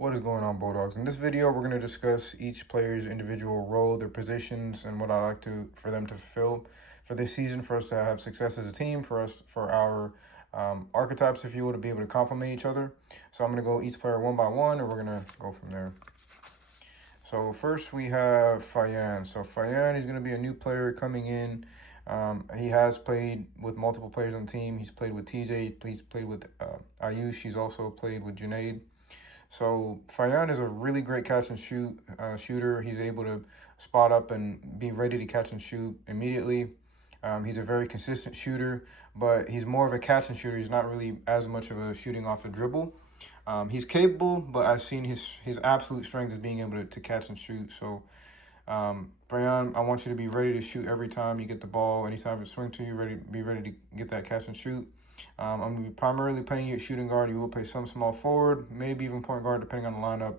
What is going on, Bulldogs? In this video, we're going to discuss each player's individual role, their positions, and what I like for them to fulfill for this season, for us to have success as a team, for our archetypes, if you will, to be able to complement each other. So I'm going to go each player one by one, and we're going to go from there. So first we have Fayan. So Fayan is going to be a new player coming in. He has played with multiple players on the team. He's played with TJ. He's played with Ayush. He's also played with Junaid. So Fayan is a really great catch and shoot shooter. He's able to spot up and be ready to catch and shoot immediately. He's a very consistent shooter, but he's more of a catch and shooter. He's not really as much of a shooting off the dribble. He's capable, but I've seen his absolute strength is being able to catch and shoot. So Fayan, I want you to be ready to shoot every time you get the ball. Anytime it swings to you, be ready to get that catch and shoot. I'm going to be primarily playing you at shooting guard. You will play some small forward, maybe even point guard, depending on the lineup.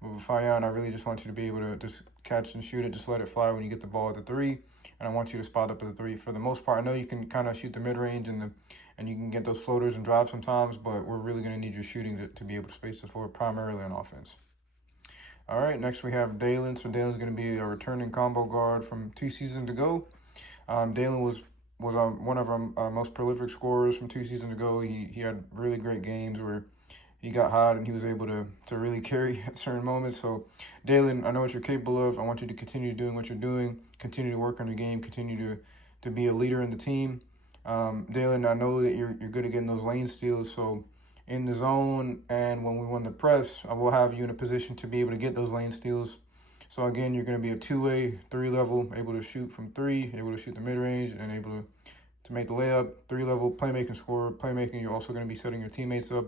But with Fayan, I really just want you to be able to just catch and shoot it, just let it fly when you get the ball at the three. And I want you to spot up at the three. For the most part, I know you can kind of shoot the mid-range and you can get those floaters and drive sometimes, but we're really going to need your shooting to be able to space the floor primarily on offense. All right, next we have Dalen. So Dalen's going to be a returning combo guard from 2 seasons ago. Dalen was one of our most prolific scorers from 2 seasons ago. He had really great games where he got hot and he was able to really carry at certain moments. So Dalen, I know what you're capable of. I want you to continue doing what you're doing, continue to work on your game, continue to be a leader in the team. Dalen, I know that you're good at getting those lane steals. So in the zone and when we won the press, I will have you in a position to be able to get those lane steals. So again, you're going to be a two-way, 3-level, able to shoot from 3, able to shoot the mid-range, and able to make the layup. 3-level playmaking, scorer. Playmaking, you're also going to be setting your teammates up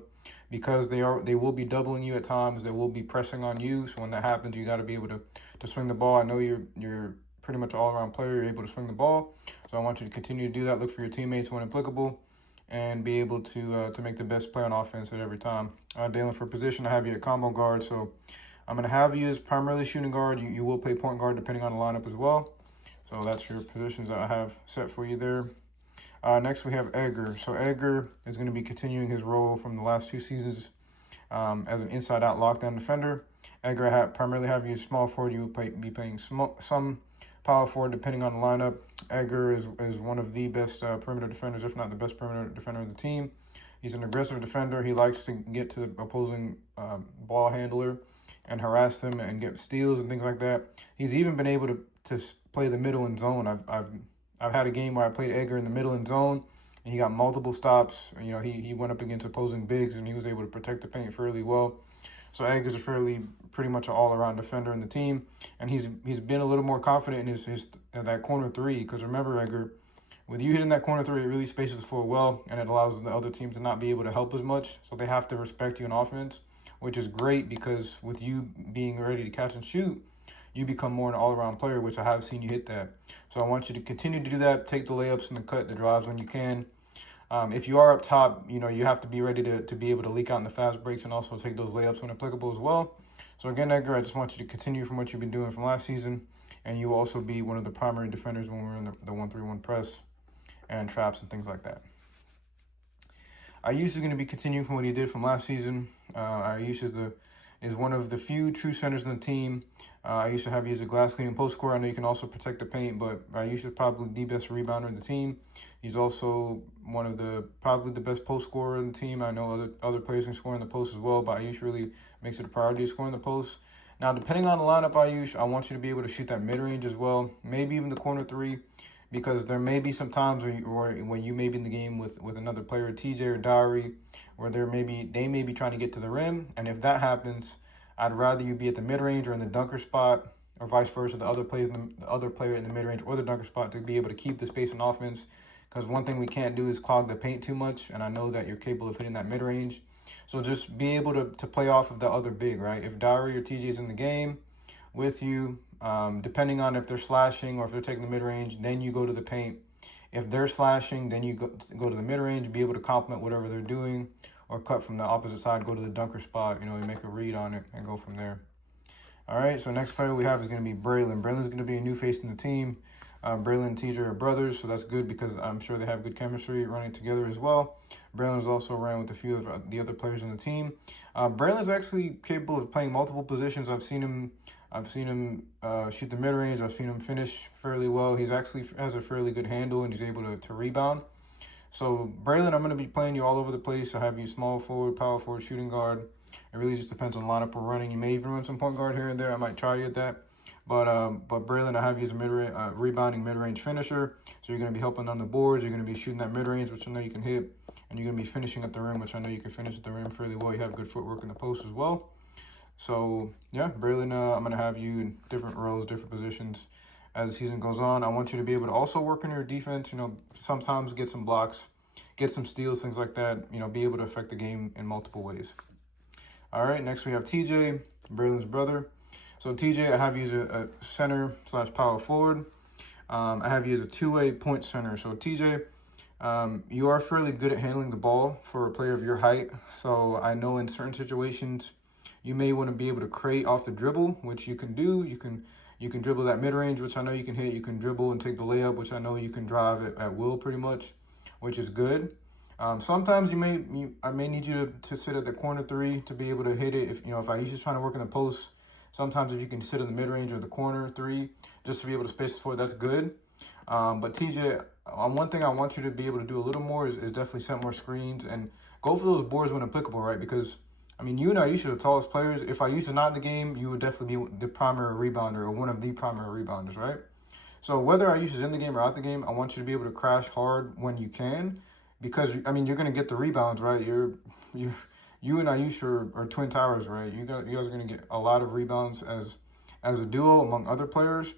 because they will be doubling you at times. They will be pressing on you. So when that happens, you got to be able to swing the ball. I know you're pretty much an all-around player. You're able to swing the ball. So I want you to continue to do that. Look for your teammates when applicable and be able to make the best play on offense at every time. Dalen, for position, I have you at combo guard. So I'm going to have you as primarily shooting guard. You will play point guard depending on the lineup as well. So that's your positions that I have set for you there. Next, we have Edgar. So Edgar is going to be continuing his role from the last 2 seasons as an inside-out lockdown defender. Edgar, primarily have you as small forward. You will be playing some power forward depending on the lineup. Edgar is one of the best perimeter defenders, if not the best perimeter defender of the team. He's an aggressive defender. He likes to get to the opposing ball handler and harass them and get steals and things like that. He's even been able to play the middle and zone. I've had a game where I played Edgar in the middle and zone, and he got multiple stops. You know, he went up against opposing bigs, and he was able to protect the paint fairly well. So Edgar's pretty much an all-around defender in the team, and he's been a little more confident in his that corner 3. Because remember, Edgar, with you hitting that corner 3, it really spaces the floor well, and it allows the other team to not be able to help as much. So they have to respect you in offense, which is great because with you being ready to catch and shoot, you become more an all-around player, which I have seen you hit that. So I want you to continue to do that. Take the layups and the cut, the drives when you can. If you are up top, you have to be ready to be able to leak out in the fast breaks and also take those layups when applicable as well. So again, Edgar, I just want you to continue from what you've been doing from last season, and you will also be one of the primary defenders when we're in the 1-3-1 press and traps and things like that. Ayush is going to be continuing from what he did from last season. Ayush is one of the few true centers in the team. I used to have you as a glass cleaning post scorer. I know you can also protect the paint, but Ayush is probably the best rebounder in the team. He's also probably the best post scorer in the team. I know other players can score in the post as well, but Ayush really makes it a priority to score in the post. Now, depending on the lineup, Ayush, I want you to be able to shoot that mid-range as well, maybe even the corner 3, because there may be some times when you may be in the game with another player, TJ or Dowry, where they may be trying to get to the rim, and if that happens, I'd rather you be at the mid-range or in the dunker spot, or vice versa, the other player in the mid-range or the dunker spot, to be able to keep the space in offense. Because one thing we can't do is clog the paint too much, and I know that you're capable of hitting that mid-range. So just be able to play off of the other big, right? If Dowry or TJ is in the game with you, depending on if they're slashing or if they're taking the mid-range, then you go to the paint. If they're slashing, then you go to the mid-range, be able to complement whatever they're doing, or cut from the opposite side, go to the dunker spot, you make a read on it and go from there. All right, so next player we have is going to be Braylon. Braylon's going to be a new face in the team. Braylon and TJ are brothers, so that's good because I'm sure they have good chemistry running together as well. Braylon's also ran with a few of the other players on the team. Braylon's actually capable of playing multiple positions. I've seen him shoot the mid range. I've seen him finish fairly well. He's actually has a fairly good handle and he's able to rebound. So Braylon, I'm going to be playing you all over the place. I have you small forward, power forward, shooting guard. It really just depends on the lineup we're running. You may even run some point guard here and there. I might try you at that. But Braylon, I have you as a rebounding mid-range finisher. So you're going to be helping on the boards. You're going to be shooting that mid-range, which I know you can hit. And you're going to be finishing at the rim, which I know you can finish at the rim fairly well. You have good footwork in the post as well. So, yeah, Braylon, I'm going to have you in different roles, different positions as the season goes on. I want you to be able to also work on your defense. You know, sometimes get some blocks, get some steals, things like that. You know, be able to affect the game in multiple ways. All right, next we have TJ, Braylon's brother. So TJ, I have you as a center / power forward. I have you as a two-way point center. So TJ, you are fairly good at handling the ball for a player of your height. So I know in certain situations, you may want to be able to create off the dribble, which you can do. You can dribble that mid-range, which I know you can hit. You can dribble and take the layup, which I know you can drive at will pretty much, which is good. Sometimes I may need you to sit at the corner three to be able to hit it. If I usually trying to work in the post, sometimes if you can sit in the mid range or the corner three just to be able to space the floor, that's good. But TJ, one thing I want you to be able to do a little more is definitely set more screens and go for those boards when applicable, right? Because I mean, you and I used to the tallest players. If I used to not in the game, you would definitely be the primary rebounder or one of the primary rebounders, right? So whether I use in the game or out the game, I want you to be able to crash hard when you can. Because, I mean, you're going to get the rebounds, right? You and Ayush are twin towers, right? You guys are going to get a lot of rebounds as a duo among other players.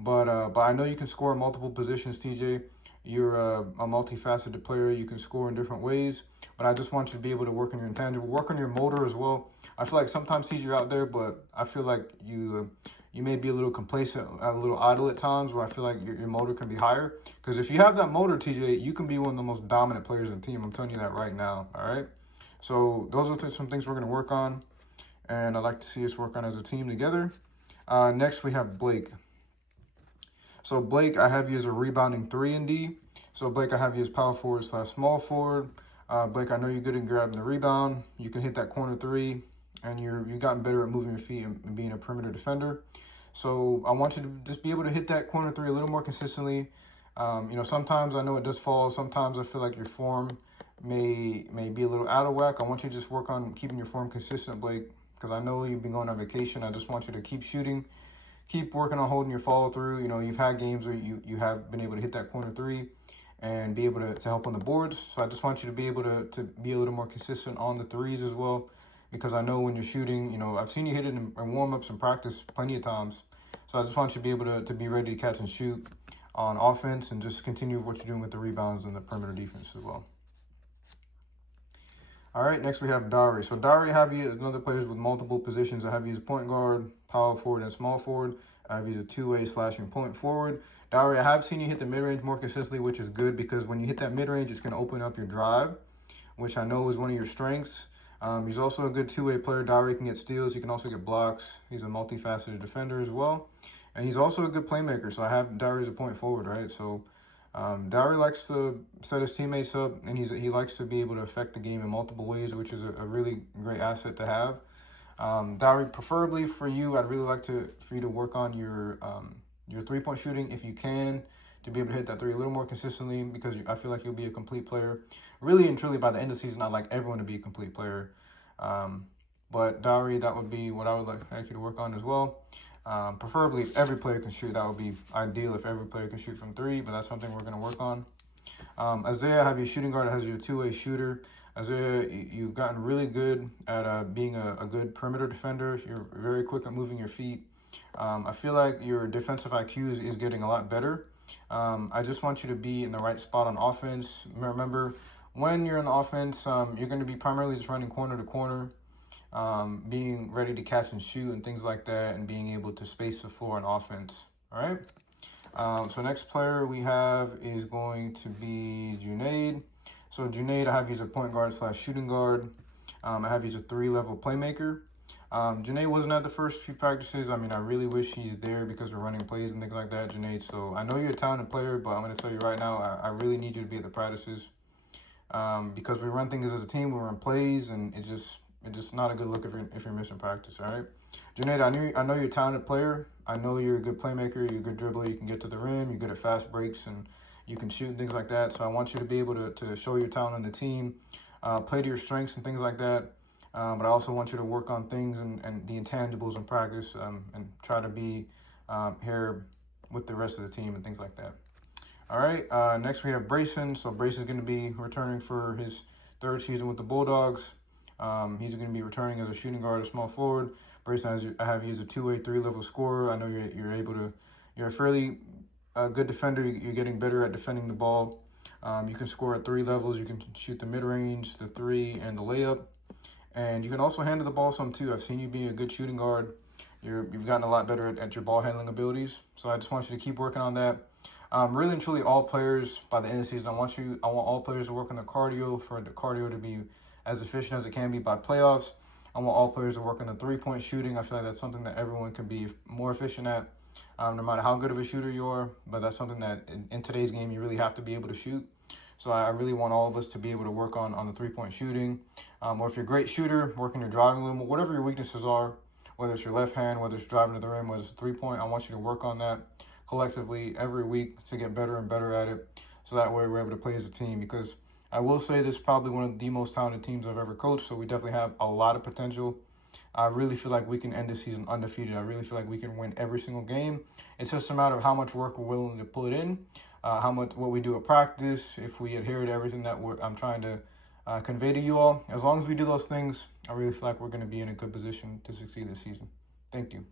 But I know you can score in multiple positions, TJ. You're a multifaceted player. You can score in different ways. But I just want you to be able to work on your intangible, work on your motor as well. I feel like sometimes, TJ, you're out there, but I feel like you may be a little complacent, a little idle at times where I feel like your motor can be higher. Because if you have that motor, TJ, you can be one of the most dominant players in the team. I'm telling you that right now, all right? So those are some things we're going to work on, and I'd like to see us work on as a team together. Next, we have Blake. So Blake, I have you as a rebounding 3 and D. So Blake, I have you as power forward / small forward. Blake, I know you're good at grabbing the rebound. You can hit that corner 3, and you've gotten better at moving your feet and being a perimeter defender. So I want you to just be able to hit that corner 3 a little more consistently. Sometimes I know it does fall. Sometimes I feel like your form may be a little out of whack. I want you to just work on keeping your form consistent, Blake, because I know you've been going on vacation. I just want you to keep shooting, keep working on holding your follow through. You know, you've had games where you have been able to hit that corner 3 and be able to help on the boards. So I just want you to be able to be a little more consistent on the threes as well, because I know when you're shooting, I've seen you hit it in warm-ups and practice plenty of times. So I just want you to be able to be ready to catch and shoot on offense and just continue what you're doing with the rebounds and the perimeter defense as well. All right, next we have Dari. So Dari, I have you as another player with multiple positions. I have you as point guard, power forward, and small forward. I have you as a two-way slashing point forward. Dari, I have seen you hit the mid-range more consistently, which is good because when you hit that mid-range, it's going to open up your drive, which I know is one of your strengths. He's also a good two-way player. Dari can get steals. He can also get blocks. He's a multifaceted defender as well. And he's also a good playmaker. So I have Dari as a point forward, right? So Dari likes to set his teammates up, and he likes to be able to affect the game in multiple ways, which is a really great asset to have. Dari, preferably for you, I'd really like for you to work on your three-point shooting if you can, to be able to hit that 3 a little more consistently, because I feel like you'll be a complete player. Really and truly, by the end of the season, I'd like everyone to be a complete player. But Dari, that would be what I would like you to work on as well. Preferably, if every player can shoot, that would be ideal if every player can shoot from 3, but that's something we're going to work on. Isaiah, I have your shooting guard, has your two-way shooter. Isaiah, you've gotten really good at being a good perimeter defender. You're very quick at moving your feet. I feel like your defensive IQ is getting a lot better. I just want you to be in the right spot on offense. Remember, when you're in the offense, you're going to be primarily just running corner to corner, being ready to catch and shoot and things like that, and being able to space the floor on offense. All right? So next player we have is going to be Junaid. So Junaid, I have you as a point guard / shooting guard. I have you as a 3-level playmaker. Junaid wasn't at the first few practices. I mean, I really wish he's there because we're running plays and things like that, Junaid. So I know you're a talented player, but I'm going to tell you right now, I really need you to be at the practices. because we run things as a team, we run plays, and it's just not a good look if you're missing practice. All right, Junaid, I know you're a talented player. I know you're a good playmaker. You're a good dribbler. You can get to the rim. You're good at fast breaks, and you can shoot and things like that. So I want you to be able to show your talent on the team, play to your strengths and things like that. But I also want you to work on things and the intangibles in practice, and try to be here with the rest of the team and things like that. All right, next we have Brayson. So Brayson's going to be returning for his third season with the Bulldogs. He's going to be returning as a shooting guard, a small forward. Brayson, I have you as a two-way, three-level scorer. I know you're a fairly good defender. You're getting better at defending the ball. You can score at 3 levels. You can shoot the mid-range, the 3, and the layup. And you can also handle the ball some too. I've seen you being a good shooting guard. You've gotten a lot better at your ball handling abilities. So I just want you to keep working on that. Really and truly, all players by the end of the season, I want all players to work on their cardio, for the cardio to be as efficient as it can be by playoffs. I want all players to work on the 3-point shooting. I feel like that's something that everyone can be more efficient at, no matter how good of a shooter you are. But that's something that in today's game, you really have to be able to shoot. So I really want all of us to be able to work on the 3-point shooting. Or if you're a great shooter, work on your driving limit, whatever your weaknesses are, whether it's your left hand, whether it's driving to the rim, whether it's 3-point, I want you to work on that collectively every week to get better and better at it. So that way we're able to play as a team, because I will say this is probably one of the most talented teams I've ever coached. So we definitely have a lot of potential. I really feel like we can end the season undefeated. I really feel like we can win every single game. It's just a matter of how much work we're willing to put in, what we do at practice, if we adhere to everything that I'm trying to convey to you all. As long as we do those things, I really feel like we're going to be in a good position to succeed this season. Thank you.